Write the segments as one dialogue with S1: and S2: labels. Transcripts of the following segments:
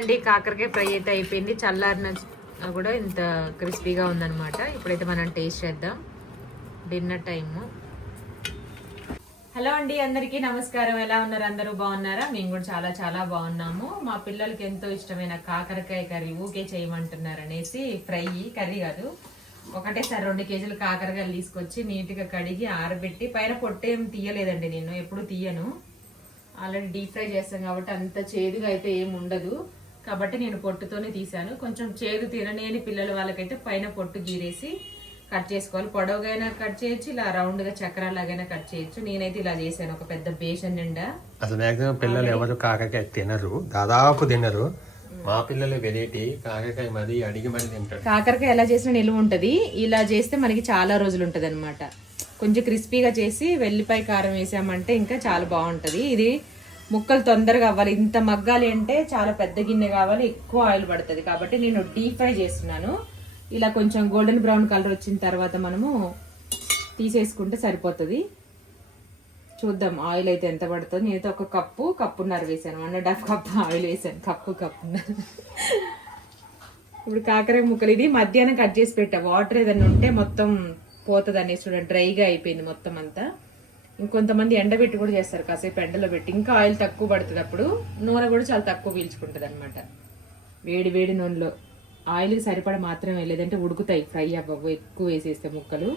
S1: అండి కాకరకాయ ఫ్రై అయితే అయిపోయింది. చల్లారిన కూడా ఇంత క్రిస్పీగా ఉందన్నమాట. ఇప్పుడైతే మనం టేస్ట్ చేద్దాం. Dinner time. హలో అండి అందరికీ నమస్కారం. ఎలా ఉన్నారు? అందరూ బాగున్నారా? మేము కూడా చాలా చాలా బాగున్నాము. మా పిల్లలకి ఎంతో ఇష్టమైన కాకరకాయ కర్రీ ఊకే చేయమంటున్నారు అనేసి ఫ్రై కర్రీ కాదు. ఒకటేసారి రెండు కేజీలు కాకరకాయలు తీసుకొచ్చి నీట్గా కడిగి ఆరబెట్టి పైన పొట్టేం తీయలేదండి నేను. ఎప్పుడు తీయను. ఆల్రెడీ డీప్ ఫ్రై చేస్తాం కాబట్టి అంత చేదుగా అయితే ఏమి ఉండదు. కాబట్టి నేను పొట్టుతోనే తీసాను కొంచెం చేదు తినలేని పిల్లల వాళ్ళకైతే పైన పొట్టు గీరేసి కట్ చేసుకోవాలి. పొడవుగైనా కట్ చేయొచ్చు ఇలా రౌండ్గా చక్రాలాగైనా కట్ చేయొచ్చు. నేనైతే ఇలా చేశాను. ఒక పెద్ద బేషన్ నిండా.
S2: అసలు మాక్సిమం పిల్లలు ఎవరు కాకరకాయ తినరు. దాదాపు తినరు. మా పిల్లలు వెరైటీ. కాకరకాయ మరి అడిగి మరి తింటారు.
S1: కాకరకాయ ఎలా చేసినా నిలువ ఉంటది. ఇలా చేస్తే మనకి చాలా రోజులు ఉంటది అనమాట కొంచెం క్రిస్పీగా చేసి వెల్లిపాయ కారం వేసామంటే ఇంకా చాలా బాగుంటది. ఇది ముక్కలు తొందరగా అవ్వాలి. ఇంత మగ్గాలి అంటే చాలా పెద్ద గిన్నె కావాలి ఎక్కువ ఆయిల్ పడుతుంది. కాబట్టి నేను డీప్ ఫ్రై చేస్తున్నాను. ఇలా కొంచెం గోల్డెన్ బ్రౌన్ కలర్ వచ్చిన తర్వాత మనము తీసేసుకుంటే సరిపోతుంది. చూద్దాం ఆయిల్ అయితే ఎంత పడుతుంది. నేనైతే ఒక కప్పు కప్పున్నర వేసాను. One and half cup oil వేసాను. కప్పు కప్పున్నర. ఇప్పుడు కాకర ముక్కలు. ఇది మధ్యాహ్నం కట్ చేసి పెట్టా. వాటర్ ఏదైనా ఉంటే మొత్తం పోతుంది అనేసి చూడండి. డ్రైగా అయిపోయింది మొత్తం అంతా. ఇంకొంతమంది ఎండబెట్టి కూడా చేస్తారు కాసేపు ఎండలో పెట్టి. ఇంకా ఆయిల్ తక్కువ పడుతుంది అప్పుడు నూనె కూడా చాలా తక్కువ పీల్చుకుంటుంది అనమాట వేడి వేడి నూనెలో. ఆయిల్కి సరిపడా మాత్రమే లేదంటే ఉడుకుతాయి ఫ్రై అవ్వవు. ఎక్కువ వేసేస్తే ముక్కలు.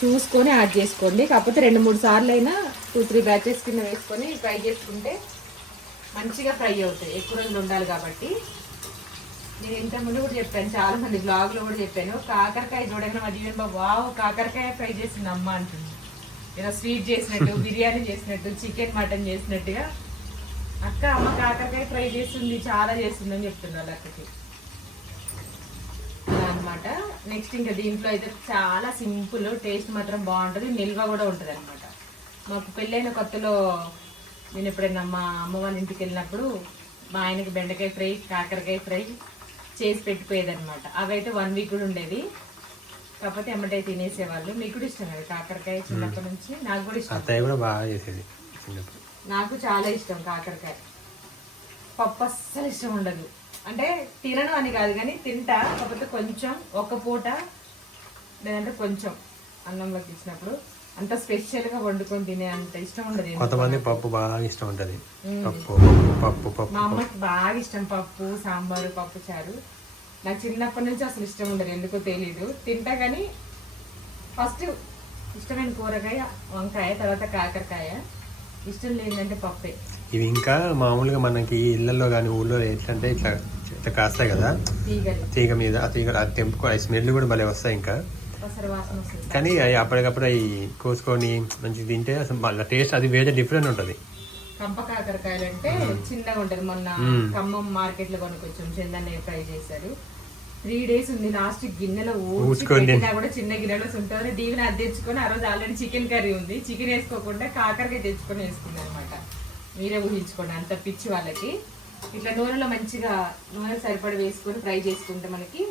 S1: చూసుకొని యాడ్ చేసుకోండి. కాకపోతే రెండు మూడు సార్లు అయినా టూ త్రీ బ్యాచెస్ కింద వేసుకొని ఫ్రై చేసుకుంటే మంచిగా ఫ్రై అవుతాయి. ఎక్కువ రోజులు ఉండాలి కాబట్టి. నేను ఇంత ముందు కూడా చెప్పాను చాలా మంది బ్లాగ్లో కూడా చెప్పాను కాకరకాయ చూడగానే మా జీవన్ బాబు వావ్ కాకరకాయ ఫ్రై చేసింది అమ్మ అంటుంది. ఏదో స్వీట్ చేసినట్టు బిర్యానీ చేసినట్టు చికెన్ మటన్ చేసినట్టుగా. అక్క అమ్మ కాకరకాయ ఫ్రై చేస్తుంది చాలా చేస్తుంది అని చెప్తున్నారు అక్కకి. అనమాట నెక్స్ట్ ఇంకా దీంట్లో అయితే చాలా సింపుల్ టేస్ట్ మాత్రం బాగుంటుంది నిల్వ కూడా ఉంటుంది అనమాట మాకు పెళ్ళైన కొత్తలో నేను ఎప్పుడైనా మా అమ్మ వాళ్ళ ఇంటికి వెళ్ళినప్పుడు మా ఆయనకి బెండకాయ ఫ్రై కాకరకాయ ఫ్రై చేసి పెట్టిపోయేది అనమాట అవైతే వన్ వీక్ కూడా ఉండేది. కాకపోతే ఎమ్మటే తినేసేవాళ్ళు. మీకు కూడా ఇష్టం కదా కాకరకాయ చిన్నప్పటి నుంచి? నాకు కూడా ఇష్టం.
S2: అత్తయ్య కూడా బాగా చేసేది
S1: నాకు చాలా ఇష్టం కాకరకాయ. పప్పు అస్సలు ఇష్టం ఉండదు. అంటే తినను అని కాదు కానీ తింటా. కాకపోతే కొంచెం ఒక పూట లేదంటే కొంచెం అన్నంలోకి ఇచ్చినప్పుడు. అంత స్పెషల్గా వండుకొని తినే అంత ఇష్టం ఉండదు.
S2: కొంతమంది పప్పు బాగా ఇష్టం ఉంటది. పప్పు పప్పు పప్పు
S1: మా అమ్మకి బాగా ఇష్టం పప్పు సాంబారు పప్పు చారు. నాకు చిన్నప్పటి నుంచి అసలు ఇష్టం ఉండదు ఎందుకో తెలీదు. తింటా కానీ ఫస్ట్ ఇష్టమైన కూరగాయ వంకాయ తర్వాత కాకరకాయ. ఇష్టం లేదంటే పప్పే.
S2: ఇవి ఇంకా మామూలుగా మనకి ఇళ్ళలో కానీ ఊళ్ళో ఎట్లా అంటే ఇట్లా ఇట్లా కాస్తాయి కదా. తీగ మీద ఆ తీగ అది తెంపుకో ఆ స్మెల్ కూడా భలే వస్తాయి ఇంకా. కానీ అవి అప్పటికప్పుడు అవి కోసుకొని మంచి తింటే అసలు మళ్ళీ టేస్ట్ అది వేరే డిఫరెంట్ ఉంటుంది.
S1: కంప కాకరకాయలు అంటే చిన్నగా ఉంటది. మొన్న ఖమ్మం మార్కెట్లో కొనుక్కొచ్చాం చందన్న ఫ్రై చేశారు. త్రీ డేస్ ఉంది లాస్ట్ గిన్నెలో ఊడ్చి
S2: ఊడ్చుకొని
S1: కూడా చిన్న గిన్నెలో ఉంటుంది దీవెన అది తెచ్చుకొని ఆ రోజు ఆల్రెడీ చికెన్ కర్రీ ఉంది. చికెన్ వేసుకోకుండా కాకరకాయ తెచ్చుకొని వేసుకుంది అనమాట మీరే ఊహించుకోండి అంత పిచ్చి వాళ్ళకి. ఇట్లా నూనెలో మంచిగా నూనె సరిపడి వేసుకొని ఫ్రై చేసుకుంటే మనకి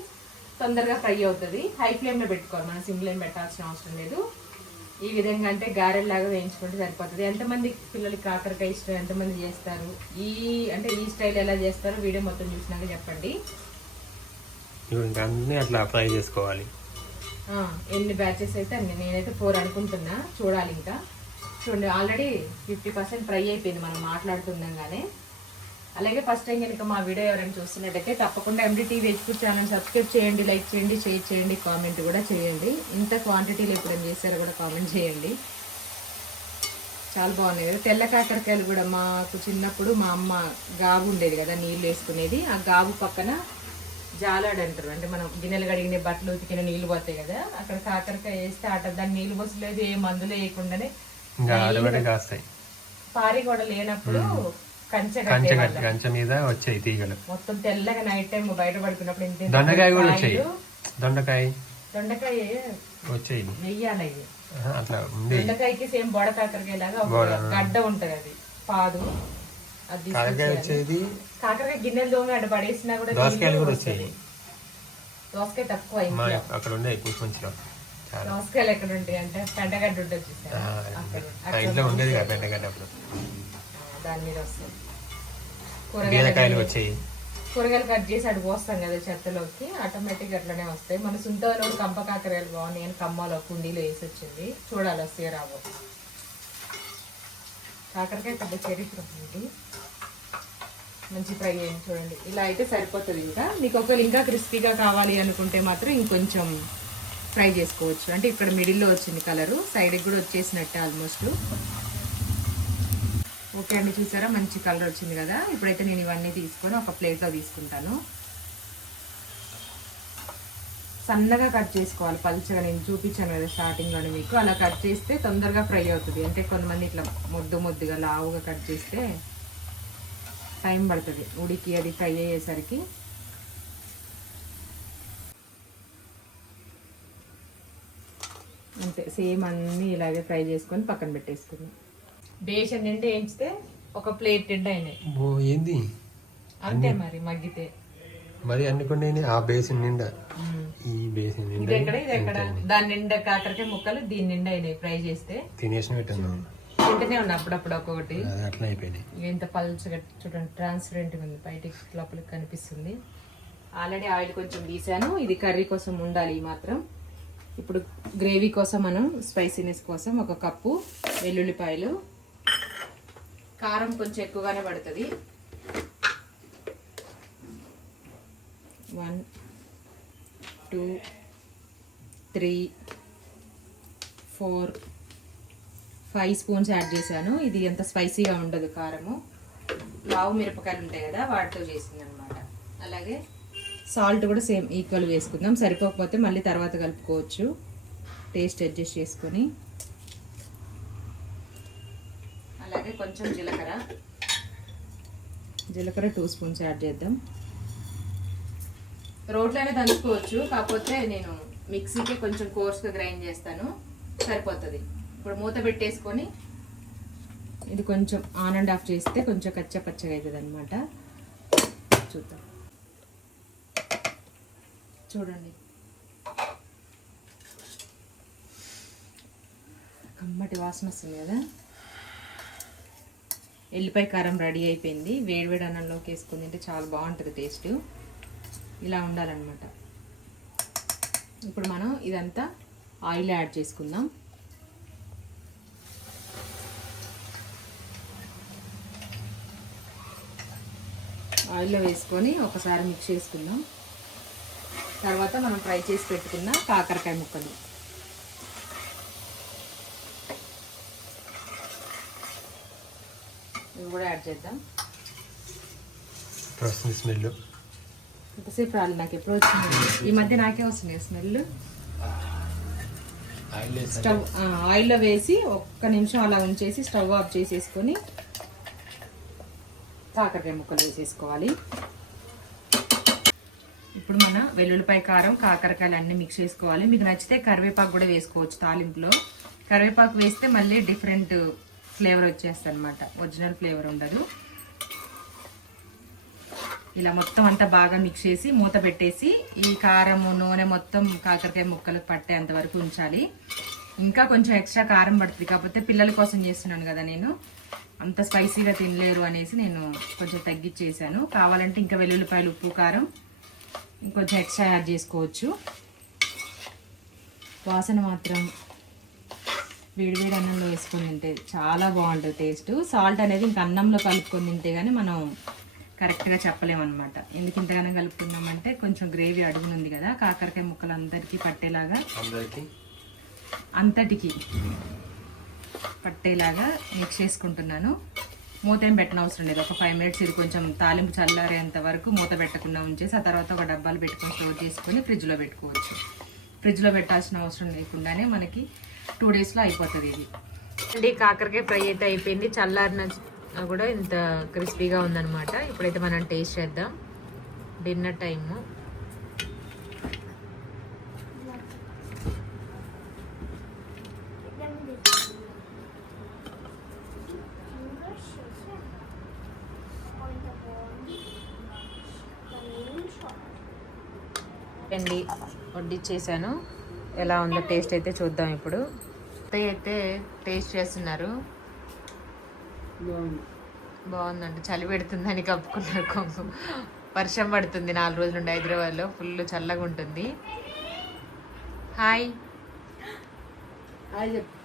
S1: తొందరగా ఫ్రై అవుతుంది. హై ఫ్లేమ్లో పెట్టుకోవాలి. మనం సిమ్ ఫ్లేమ్ పెట్టాల్సిన అవసరం లేదు. ఈ విధంగా అంటే గారెల్లాగా వేయించుకుంటే సరిపోతుంది. ఎంతమంది పిల్లలకి కాకరకాయ ఇష్టం? ఎంతమంది చేస్తారు? ఈ అంటే ఈ స్టైల్ ఎలా చేస్తారో వీడియో మొత్తం చూసినాక చెప్పండి.
S2: అన్నీ అట్లా ఫ్రై చేసుకోవాలి.
S1: ఎన్ని బ్యాచెస్ అయితే అన్ని. నేనైతే ఫోర్ అనుకుంటున్నా. చూడాలి ఇంకా. చూడండి ఆల్రెడీ ఫిఫ్టీ పర్సెంట్ ఫ్రై అయిపోయింది. మనం మాట్లాడుతుండగానే. అలాగే ఫస్ట్ టైం కనుక మా వీడియో ఎవరైనా చూస్తున్నట్టయితే తప్పకుండా ఎండిటీ వెజ్ఫుడ్ ఛానల్ సబ్స్క్రైబ్ చేయండి లైక్ చేయండి షేర్ చేయండి కామెంట్ కూడా చేయండి. ఇంత క్వాంటిటీలో ఎప్పుడైనా చేశారో కూడా కామెంట్ చేయండి. చాలా బాగున్నాయి కదా. తెల్ల కాకరకాయలు కూడా మాకు చిన్నప్పుడు మా అమ్మ గాబు ఉండేది కదా నీళ్ళు వేసుకునేది. ఆ గాబు పక్కన జాలాడు అంటారు. అంటే మనం గిన్నెలు కడిగిన బట్టలు ఉతికిన నీళ్ళు పోతాయి కదా. అక్కడ కాకరకాయ వేస్తే అట దాన్ని నీళ్ళు పోసలేదు ఏ మందులు వేయకుండానే పారి కూడా లేనప్పుడు కంచె
S2: కంచె మీద వచ్చాయి తీగలు.
S1: మొత్తం తెల్లగా నైట్ టైం బయట పడుకున్నప్పుడు ఇంత
S2: దొండకాయ కూడా వచ్చాయి. దొండకాయ?
S1: దొండకాయ
S2: వచ్చాయి.
S1: వెయ్యాలి
S2: అట్లా ఉంది.
S1: దొండకాయకి సేమ్ బొడ కాకరకాయ లాగా ఒక గడ్డ ఉంటది అది పాదు. అది
S2: కాకరకాయ వచ్చేది?
S1: కాకరకాయ గిన్నెలు దోమ అటు పడేసినా కూడా
S2: దోసకాయలు కూడా. వచ్చాయి.
S1: దోసకాయ తక్కువ
S2: అక్కడ ఉండే చాలా.
S1: దోసకాయలు ఎక్కడ ఉంటాయి అంటే పెంటగడ్డ ఉంటుంది అక్కడ.
S2: ఇంట్లో ఉండేది కదా బెండగడ్డ అప్పుడు.
S1: దాని మీద వస్తుంది
S2: బీరకాయలు వచ్చాయి.
S1: కూరగాయలు కట్ చేసి అటు పోస్తాం కదా చెత్తలోకి ఆటోమేటిక్ అట్లనే వస్తాయి. మన సొంతలో కంప కాకరకాయలు బాగున్నాయి అని కమ్మలో కుండీలో వేసి వచ్చింది. చూడాలి వస్తే రాబో కాకరకాయ పెద్ద చరిత్ర ఉంది. మంచి ఫ్రై అయ్యింది చూడండి. ఇలా అయితే సరిపోతుంది ఇంకా. మీకు ఒకవేళ ఇంకా క్రిస్పీగా కావాలి అనుకుంటే మాత్రం ఇంకొంచెం ఫ్రై చేసుకోవచ్చు. అంటే ఇక్కడ మిడిల్లో వచ్చింది కలరు. సైడ్కి కూడా వచ్చేసినట్టే ఆల్మోస్ట్. ఓకే అండి చూసారా? మంచి కలర్ వచ్చింది కదా? ఇప్పుడైతే నేను ఇవన్నీ తీసుకొని ఒక ప్లేట్లో తీసుకుంటాను. సన్నగా కట్ చేసుకోవాలి పలుచగా. నేను చూపించాను కదా స్టార్టింగ్లోనే మీకు. అలా కట్ చేస్తే తొందరగా ఫ్రై అవుతుంది. అంటే కొంతమంది ఇట్లా ముద్దు ముద్దుగా లావుగా కట్ చేస్తే టైం పడుతుంది. ఉడికి అది ఫ్రై అయ్యేసరికి. అంతే సేమ్ అన్నీ ఇలాగే ఫ్రై చేసుకొని పక్కన పెట్టేసుకుందాం. బేషన్ నిండా వేయించితే ఒక ప్లేట్ నిండా అయినాయి.
S2: ఓ ఏంది?
S1: అంతే మరి మగ్గితే.
S2: మరి అన్ని కొన్ని ఆ బేసిన్ నిండా. ఈ బేసిన్
S1: ఇది
S2: నిండా
S1: ఎక్కడ ఇది ఎక్కడ? దాని నిండా కాకరకాయ ముక్కలు దీని నిండా అయినాయి ఫ్రై చేస్తే.
S2: తినేసిన పెట్టాను
S1: తింటూనే ఉన్నా అప్పుడప్పుడు ఒక్కొక్కటి.
S2: అది అట్లా అయిపోయినాయి.
S1: ఎంత పల్చగా చూడండి ట్రాన్స్పరెంట్ ఉంది. బయటికి లోపలికి కనిపిస్తుంది. ఆల్రెడీ ఆయిల్ కొంచెం తీసాను. ఇది కర్రీ కోసం ఉండాలి ఈ మాత్రం. ఇప్పుడు గ్రేవీ కోసం మనం స్పైసీనెస్ కోసం ఒక కప్పు వెల్లుల్లిపాయలు కారం కొంచెం ఎక్కువగానే పడుతుంది. One two three four five spoons add చేశాను. ఇది ఎంత స్పైసీగా ఉండదు కారము. లావు మిరపకాయలు ఉంటాయి కదా వాటితో చేసింది అనమాట అలాగే సాల్ట్ కూడా సేమ్ ఈక్వల్ వేసుకుందాం. సరిపోకపోతే మళ్ళీ తర్వాత కలుపుకోవచ్చు. టేస్ట్ అడ్జస్ట్ చేసుకొని. అలాగే కొంచెం జీలకర్ర. జీలకర్ర టూ స్పూన్స్ యాడ్ చేద్దాం. రోట్లోనే దంచుకోవచ్చు కాకపోతే నేను మిక్సీకి కొంచెం కోర్స్గా గ్రైండ్ చేస్తాను సరిపోతుంది. ఇప్పుడు మూత పెట్టేసుకొని ఇది కొంచెం ఆన్ అండ్ ఆఫ్ చేస్తే కొంచెం కచ్చ పచ్చగా అవుతుంది అనమాట చూద్దాం. చూడండి. కమ్మటి వాసన వస్తుంది కదా. ఎల్లిపాయ కారం రెడీ అయిపోయింది. వేడివేడి అన్నంలోకి వేసుకుని తింటే చాలా బాగుంటుంది టేస్ట్. ఇలా ఉండాలన్నమాట. ఇప్పుడు మనం ఇదంతా ఆయిల్ యాడ్ చేసుకుందాం. ఆయిల్లో వేసుకొని ఒకసారి మిక్స్ చేసుకుందాం. తర్వాత మనం ఫ్రై చేసి పెట్టుకున్న కాకరకాయ ముక్కలు ఇవి కూడా యాడ్ చేద్దాం.
S2: వస్తుంది స్మెల్.
S1: ఎంతసేపు రాలి నాకు ఎప్పుడు వచ్చింది? ఈ మధ్య నాకే వస్తుంది స్మెల్. స్టవ్ ఆయిల్లో వేసి ఒక్క నిమిషం అలా ఉంచేసి స్టవ్ ఆఫ్ చేసేసుకొని కాకరకాయ ముక్కలు వేసేసుకోవాలి. ఇప్పుడు మన వెల్లుల్లిపాయ కారం కాకరకాయలు అన్నీ మిక్స్ చేసుకోవాలి. మీకు నచ్చితే కరివేపాకు కూడా వేసుకోవచ్చు తాలింపులో. కరివేపాకు వేస్తే మళ్ళీ డిఫరెంట్ ఫ్లేవర్ వచ్చేస్తుంది అనమాట ఒరిజినల్ ఫ్లేవర్ ఉండదు. ఇలా మొత్తం అంతా బాగా మిక్స్ చేసి మూత పెట్టేసి ఈ కారము నూనె మొత్తం కాకరకాయ ముక్కలకు పట్టేంత వరకు ఉంచాలి. ఇంకా కొంచెం ఎక్స్ట్రా కారం పడుతుంది. కాకపోతే పిల్లల కోసం చేస్తున్నాను కదా నేను. అంత స్పైసీగా తినలేరు అనేసి నేను కొంచెం తగ్గించేసాను కావాలంటే ఇంకా వెల్లుల్లిపాయలు ఉప్పు కారం ఇంకొంచెం ఎక్స్ట్రా యాడ్ చేసుకోవచ్చు. వాసన మాత్రం వేడివేడి అన్నంలో వేసుకొని తింటే చాలా బాగుంటుంది టేస్ట్. సాల్ట్ అనేది ఇంకా అన్నంలో కలుపుకొని తింటే కానీ మనం కరెక్ట్గా చెప్పలేమన్నమాట. ఎందుకు ఇంతగానో కలుపుకుందామంటే కొంచెం గ్రేవీ అడుగునుంది కదా కాకరకాయ ముక్కలు అందరికీ పట్టేలాగా అంతటికి పట్టేలాగా మిక్స్ చేసుకుంటున్నాను. మూత ఏం పెట్టిన అవసరం లేదు. ఒక ఫైవ్ మినిట్స్ ఇది కొంచెం తాలింపు చల్లారేంత వరకు మూత పెట్టకుండా ఉంచేసి ఆ తర్వాత ఒక డబ్బాలు పెట్టుకొని స్టోర్ చేసుకొని ఫ్రిడ్జ్లో పెట్టుకోవచ్చు. ఫ్రిడ్జ్లో పెట్టాల్సిన అవసరం లేకుండానే మనకి టూ డేస్లో అయిపోతుంది ఇది. అండి కాకరకాయ ఫ్రై అయితే అయిపోయింది. చల్లారిన కూడా ఇంత క్రిస్పీగా ఉందన్నమాట. ఇప్పుడైతే మనం టేస్ట్ చేద్దాం. Dinner time. అండి వడ్డిచ్చేసాను. ఎలా ఉందో టేస్ట్ అయితే చూద్దాం ఇప్పుడు. అత్తయ్య అయితే టేస్ట్ చేస్తున్నారు. బాగుందండి. చలి పెడుతుందని కప్పుకున్నారు కొంగు. వర్షం పడుతుంది నాలుగు రోజులు నుండి హైదరాబాద్లో. ఫుల్ చల్లగా ఉంటుంది. హాయ్
S3: చెప్పు.